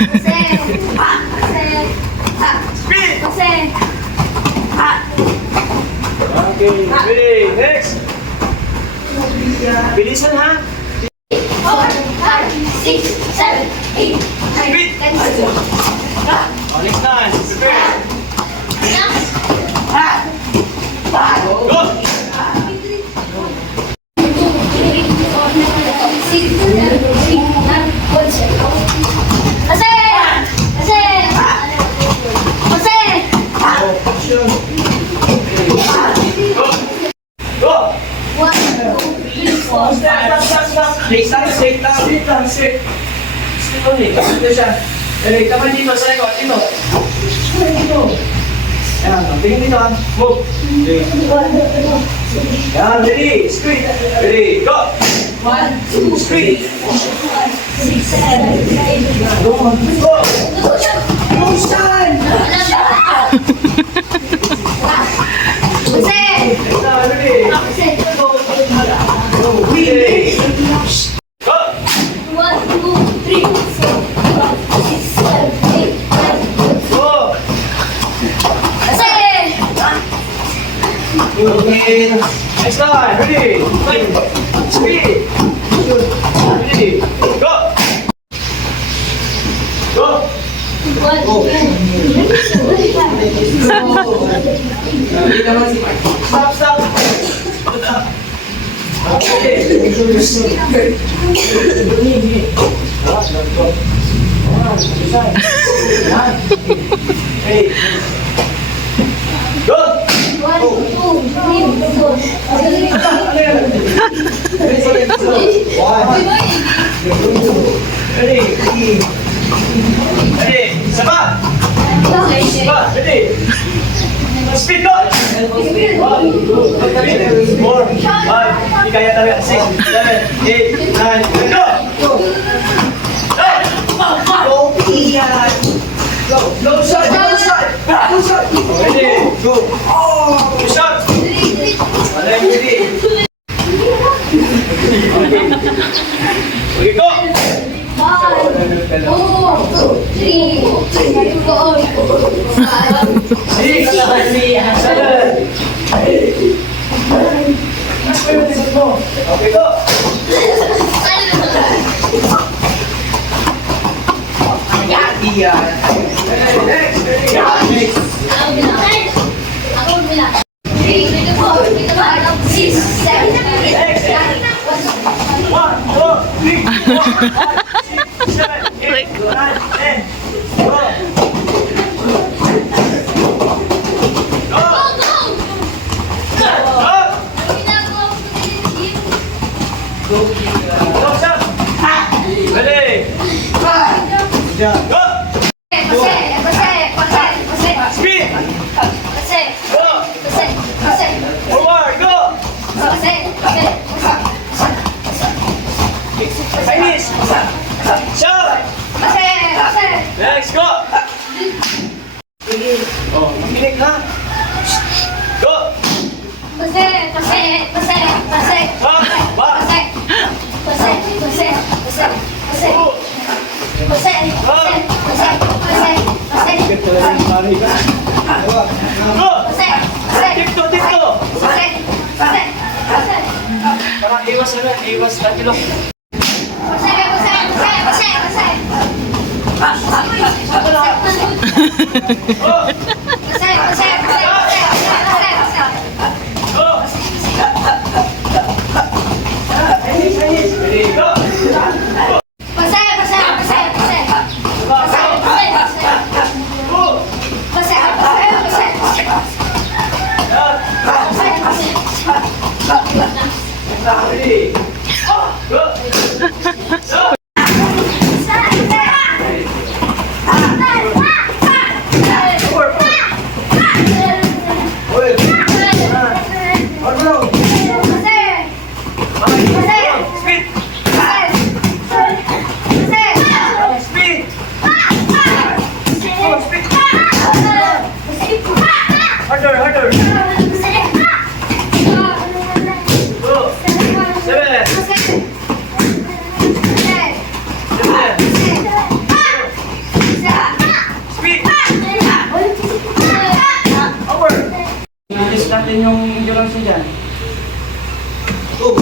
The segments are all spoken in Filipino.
Okay, ready, next. Bilisan ha. 4, 5, 6, 7, 8, 9, 10. Oh, next time. Prepare. Go. Go. Straight lang. Straight ulit. Dito siya. Ready, kamay dito sa likod. Dito. Dito. Ayan, tingin dito ha. Move. Ayan, ready. Straight. Ready, go. 1, 2, straight. 6, 7, 8, Go. Go. Motion! Ready. Ready. Go. 1, 2, 3, 4, 5, 6, 7, 8, 9, 10. Go. Kasi! Okay. Next time. Ready. Speed. Ready. Go. Go. 1, 2, 3, 4, 5. Stop. Okay. Hey. Go. 1, 2, 3, 4. Ready. Sabat. Ready. Speed go. 1, 2, 3, 4, 5. Hindi kaya talaga. 6, 7, 8, 9, go. Go shot. Ready. Go. Go shot. Ready. Okay, go. 1, 2, 3, 4, 5. 6, 7, 8. Okay, go. Next. Ako bilang. 3, 4, 5, 6, 7, 8, 9, 10. 1, 2, 3, 4, 5, 6, 7, 8, 9, 10. Go. Go, shot. Ready. Go. Speed. Go. Forward. Go. Chinese. Shot. Next, go. Oh, makinig ha. Go. Go. Dito. Parang iwas na kilo. Go. Go. Chinese. Ready, go. Ready. Go. Go. natin yung endurance niya dyan. Go!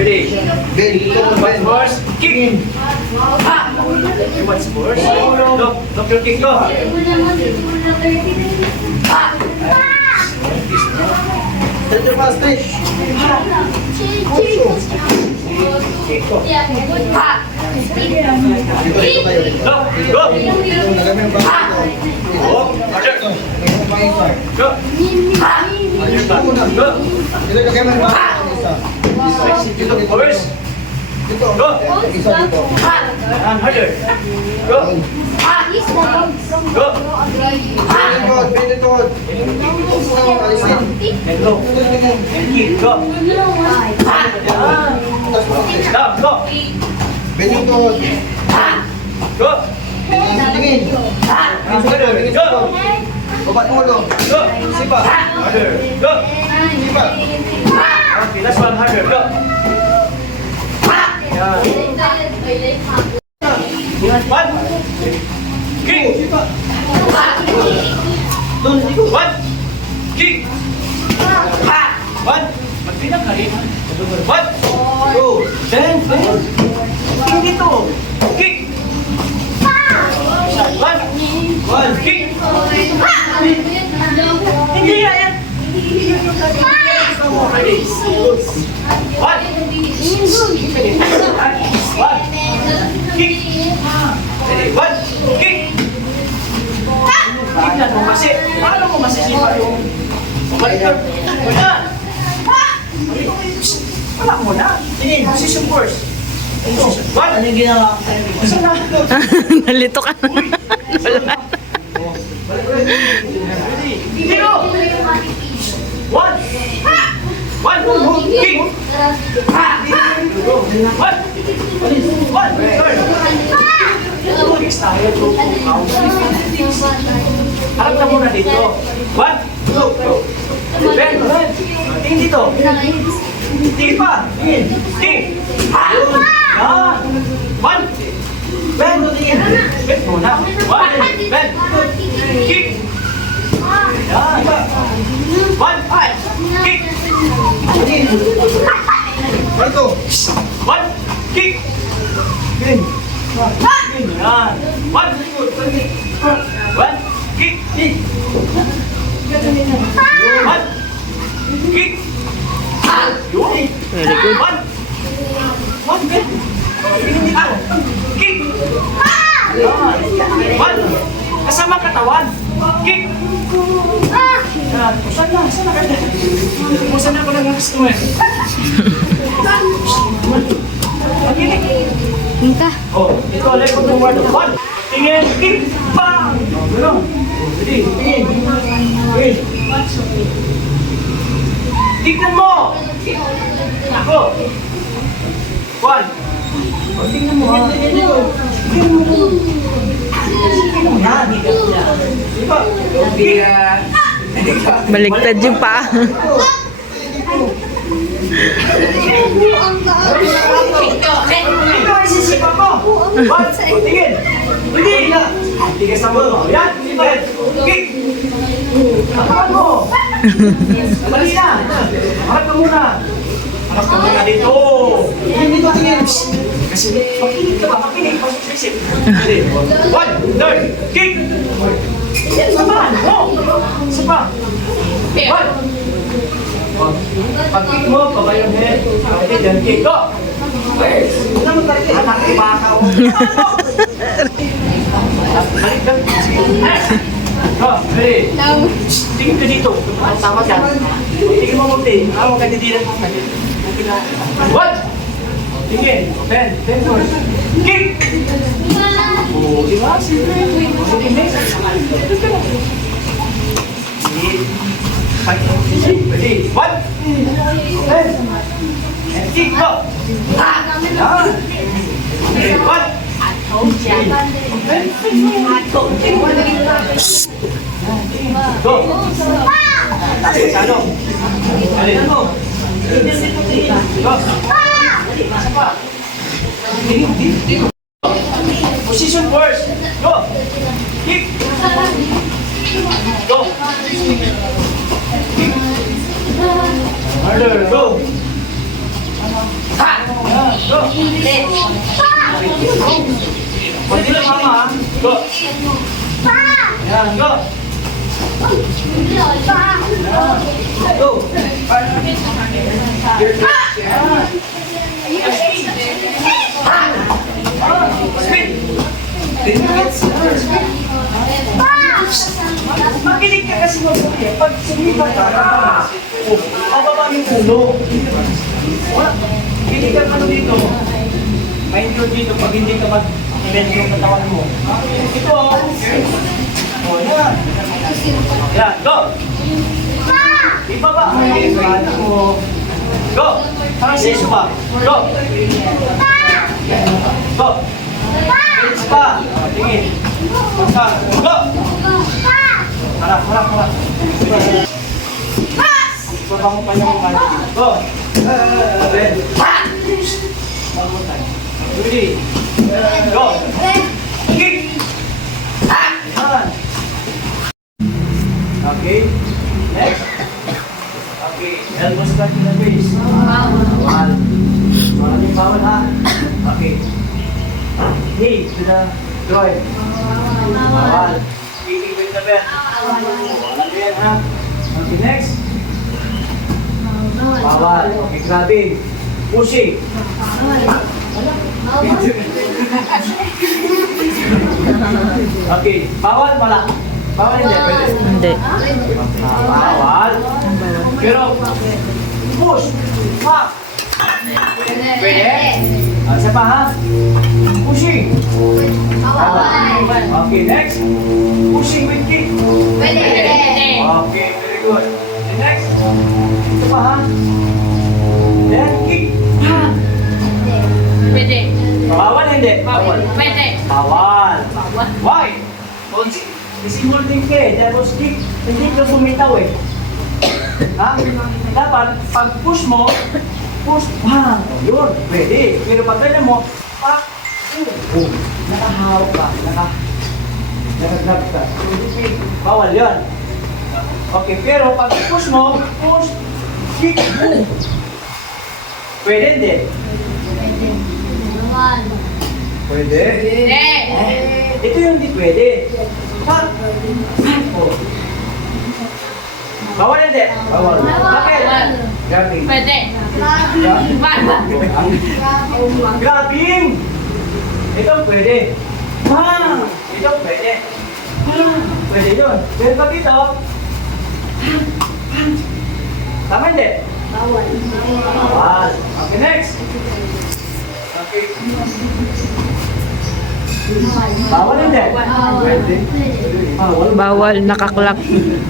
Ready? What's first? Kick! What's first? Look your kick, go! Take your fast pitch. Kick, go! Dito tayo. Go! Go! Nagami ang bangko. Go! Harder! Nagami ang bangko. Go! Harder pa! Go! Dito nagami ang bangko. Isa. Dito, first! Dito. Go! Isa dito. And harder! Go! Go! Bilikod, bilikod. Alisin. And go! And kick, go! Tapos mo. Stop, go! Bilikod. Go! Tingin. And harder! Go! Babat ulo. Go! Sipa. Harder! Go! Sipa. Okay, last one, harder! Go! Yeah. One! Kick! Sipa. Doon, dito. One! Kick! One! Magpinang ka rin. One! Go. Then, kick dito! Kick! One! One! Kick! Hindi yan! Ready? One! One! Kick! Ready? One! Kick! Tignan mo kasi. Paano mo masisipa yung... Balik ka. Wala! Wala mo na. Tingin, position first. One! Ano yung ginawa ko sa'yo? Saan na? Nalito ka na. Zero! One! One! Kick! One! One! Turn! Next tayo to harap na muna dito. One! Go! Ben! Tingin dito. Tingin pa! Tingin! Tingin! Yan! One! Ben! Ben muna. One! Ben! Kick! Yan! One! Kick! Dito. One! Kick! Bin. Yan! One! One! Kick! Kick! One! Kick! Yun! Very good. One! One! Ben! Kick! Yan! One! Kasi Masama katawan. Kick. Yan. Saan na? Saan na ka? Saan na ako lang ang customer? Makinig. Minta. Oh, ito, left foot forward. One. Tingin. Kick. Bang! Gano'n. Ready? Tingin. Tingin. Tignan mo! Ako! One. O, tingnan mo ha. Tingnan mo. Tingnan mo yan. Diba? Baligtad yung paa. Ito ay sisipa mo. One. O, tingin. Hindi. Tigas na mo. Yan. Tingin. Kick. Hapakan mo. Dali na. Harap ka muna. Harap ka muna dito. Dito, tingin. Kasi makinig ka ba? Makinig. Pasok sa isip. One. Third. Kick. Sabahan mo. Sapa. One. Pag-kick mo, pabay yung head. Okay, then kick. Go. Ano mo tayo? Anak ni Bakaw. Balik ka. Go. Ready. Tingin ka dito. Tama ka. Tingin mo munti. Huwag ka didiran mo. One. Tingin. Bend. Bend first. Kick. Oh, di ba? Sige. Ready. One. Bend. And kick. Go. Yan. Ready. One. Go. Ano? Alin mo? Go. Isa pa. Position first. Go. Kick. Go. Kick. Harder. Go. Ha! Go. Pwede na mama ha. Go. Yan. Go. Go. Speed. Makinig ka kasi mabuti. Pag sumipat ka, mababa yung ulo. Hindi ka ano dito. Mind dito pag hindi ka mag-event yung katawan mo. Ito. O, yan. Yan, go. Ibaba. Go. Parang sa iso ba? Go. Go. Bilis pa. Tingin. Basta. Go. Harap, harap, harap. Ibaba mo pa yung mga. Go. Then. One more time. Ready. Go. Kick. Yan. Okay. Next. Okay. Elbow start in the base. Bawal. Maraming bawal ha. Okay. Knee to the groin. Bawal. Kicking with the belt. Bawal yan ha. Okay, next. Bawal. Okay, grabbing. Pushing. Okay. Bawal pala. Bawal hindi. Pwede. Hindi. Bawal. Pero, push. Pop. Pwede. Isa pa ha. Pushing. Okay, next. Pushing with kick. Okay, very good. And next. Ito pa ha. Then kick. Bawal hindi? Bawal. Bawal. Why? Isimul din ka eh. Tapos kick, hindi ka bumitaw eh. Ha? Dapat, pag push mo, push, bang! Yun, pwede. Pero pag ganyan mo, pak! Nakahawak ka. Nakagrab ka. Bawal yun. Okay, pero pag push mo, push, kick, boom! Pwede hindi? Pwede? Ito yung hindi pwede. Pak! Oh. Bawal hindi? Bawal. Bakit? Grabbing. Grabbing! Ito pwede. Bang! Ito pwede. Pwede yun. Pero pag dito, tama hindi? Bawal. Bawal. Okay, next. Okay. Bawal hindi? Pwede. Bawal. Bawal, nakaklak.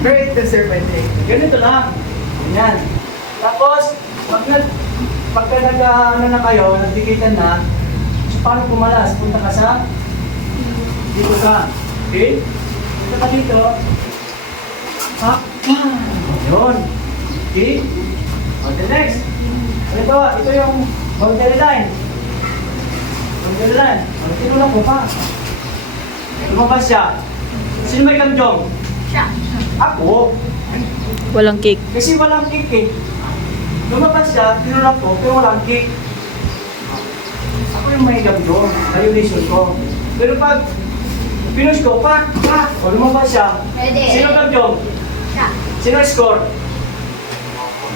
Pwede, sir, pwede. Ganito lang. Ganyan. Tapos, pagka ano na kayo, nagdikitan na, so paano pumalas? Punta ka sa dito ka. Okay? Punta ka dito. Ha? Yun. Okay? Okay, next. Ito yung boundary line. Boundary line. Tinulak mo pa. Lumabas siya. Sino may kamjong? Siya. Ako. Walang cake. Kasi walang kick eh. Lumabas siya, tinulak ko, pero walang kick. Ako yung may kamjong. Violation ko. Pero pag pinush ko, o lumabas siya. Pwede. Sino kamjong? Siya. Sino score?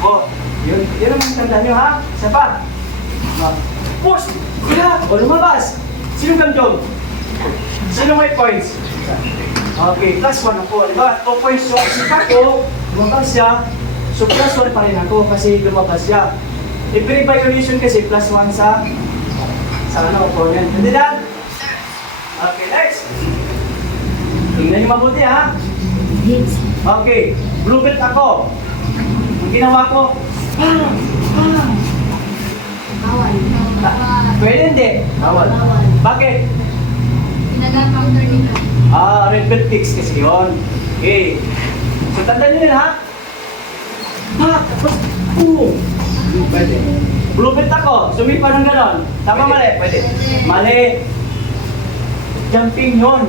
O, yun ang tanda nyo ha? Isa pa. Push! Kaya! O lumabas! Sino kamjong? Sino may points? Okay, plus 1 ako, di ba? 2 points yung sikat ko, lumabas siya. So plus 1 pa rin ako kasi lumabas siya. Every violation kasi plus 1 sa ano, opponent. Hindi na? Okay, next. Tingnan niyo mabuti ha? Okay, blue belt ako. Ang ginawa ko, Bawal. pwede hindi? Bawal. Bakit? Pinag-counter nila. Red belt kicks kasi yun. Okay. So tandaan nyo yun ha? Tapos, boom! Pwede. Blue belt ako, sumipa ng ganon. Tama mali? Pwede. Mali. Jumping yun.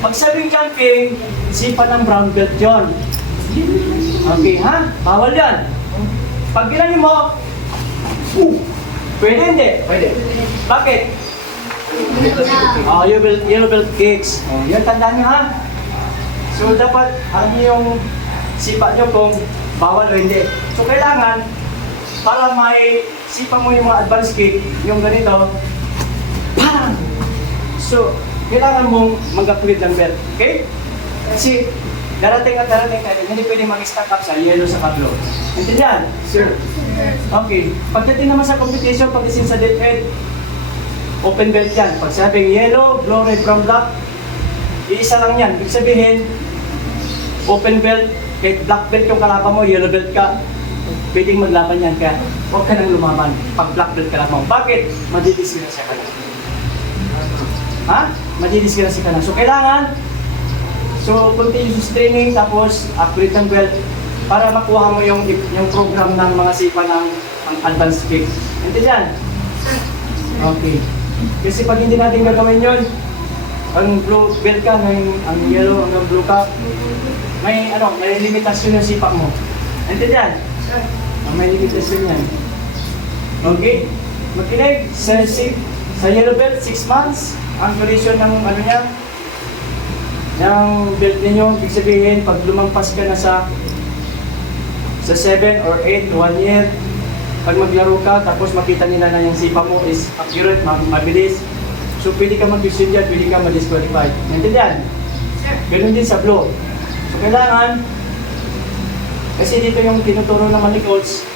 Pag sabing jumping, sipa ng brown belt yun. Okay ha? Bawal yan. Pag ginanyo mo, pwede hindi? Pwede. Bakit? Yellow belt kicks. Yan, tandaan nyo ha? So, dapat ano yung sipa nyo kung bawal o hindi. So, kailangan, para may sipa mo yung mga advanced kick, yung ganito, bang! So, kailangan mong mag-upgrade ng belt. Okay? Kasi, darating kayo, hindi pwede mag-stack up sa yellow sa blue. Intindihan? Sir. Okay. Pagdating naman sa competition, pagdating sa DepEd, open belt yan. Pag sabing yellow, blue, red, brown, black, iisa lang yan. Ibig sabihin, open belt, kahit black belt yung kalaban mo, yellow belt ka, pwedeng maglaban yan. Kaya huwag ka nang lumaban pag black belt ka lamang. Bakit? Madidisgrasya ka na. Ha? Madidisgrasya ka na. So kailangan, continuous training, tapos upgrade ng belt para makuha mo yung program ng mga sipa ng advanced kick. Intindihan? Okay. Kasi pag hindi natin gagawin yun, ang blue belt ka, ang yellow hanggang blue ka, may limitasyon yung sipa mo. Intindihan? May limitasyon yan. Okay? Makinig, sa yellow belt, 6 months, ang duration ng niya, yung belt ninyo, ibig sabihin, pag lumampas ka na sa 7 or 8, 1 year, pag maglaro ka, tapos makita nila na yung sipa mo is accurate, mabilis, so pwede ka mag-decision dyan, pwede ka ma-disqualify. Naintindihan? Ganun din sa blue. So kailangan, kasi dito yung tinuturo naman ni coach,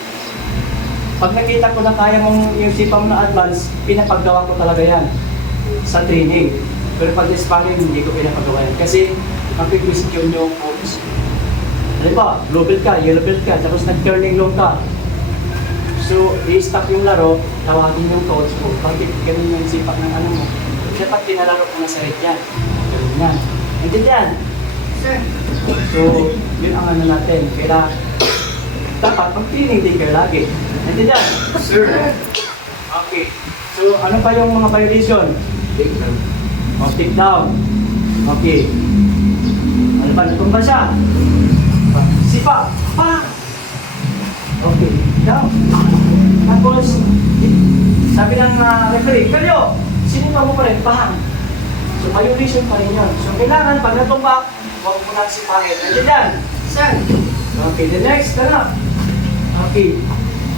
pag nakita ko na kaya mong yung sipa mo na advance, pinapagawa ko talaga yan sa training. Pero pag sparring, hindi ko pinapagawa yan. Kasi mag-question yung coach. Ano ba? Blue belt ka, yellow belt ka, tapos nag-turning long ka. So, i-stop yung laro, tawagin yung coach ko. Bakit ganun yung sipak ng ano mo? Dapat pinalaro ko na sa red yan. Ganun yan. Intindihan? Sir. So, yun ang ano natin. Kaya, dapat mag-training din kayo lagi. Intindihan? Sir. Okay. So, ano pa yung mga violation? Take down. O, take down. Okay. Ano ba? Natumba siya. Sipa. Pa! Okay. Down. Tapos, sabi ng referee, Kalyo, sinipa mo pa rin, pahang. So, violation pa rin yun. So, kailangan, pag natumba, huwag mo nang sipahin. Nandiyan. Sir. Okay, the next, tara. Okay.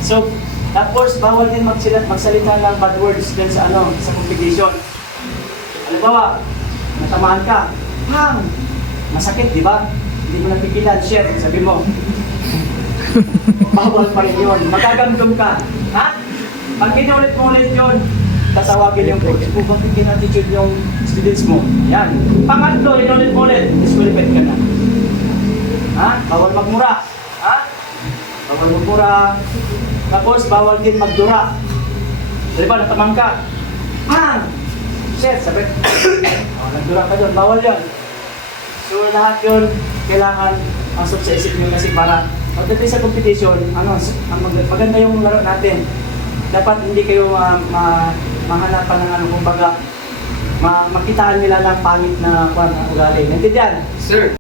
So, tapos, bawal din magsalita ng bad words din sa competition. Halimbawa, natamaan ka, pang! Masakit, di ba? Hindi mo napigilan, share, sabi mo. Bawal pa rin yun. Magagamdom ka. Ha? Pag kinulit mo ulit yun, tatawagin yung coach mo, bakit kin-attitude yung students mo? Yan. Pangatlo, inulit mo ulit, disqualified ka na. Ha? Bawal magmura. Ha? Bawal magmura. Tapos, bawal din magdura. Di ba, natamang ka? Bang! Shit, sabi. Oh, nagdura ka doon, bawal yun. So, lahat yun, kailangan masok sa isip nyo kasi para pagdating sa competition, maganda yung laro natin. Dapat hindi kayo mahanapan ng kumbaga, makitaan nila ng pangit na ugali. Nandiyan? Sir.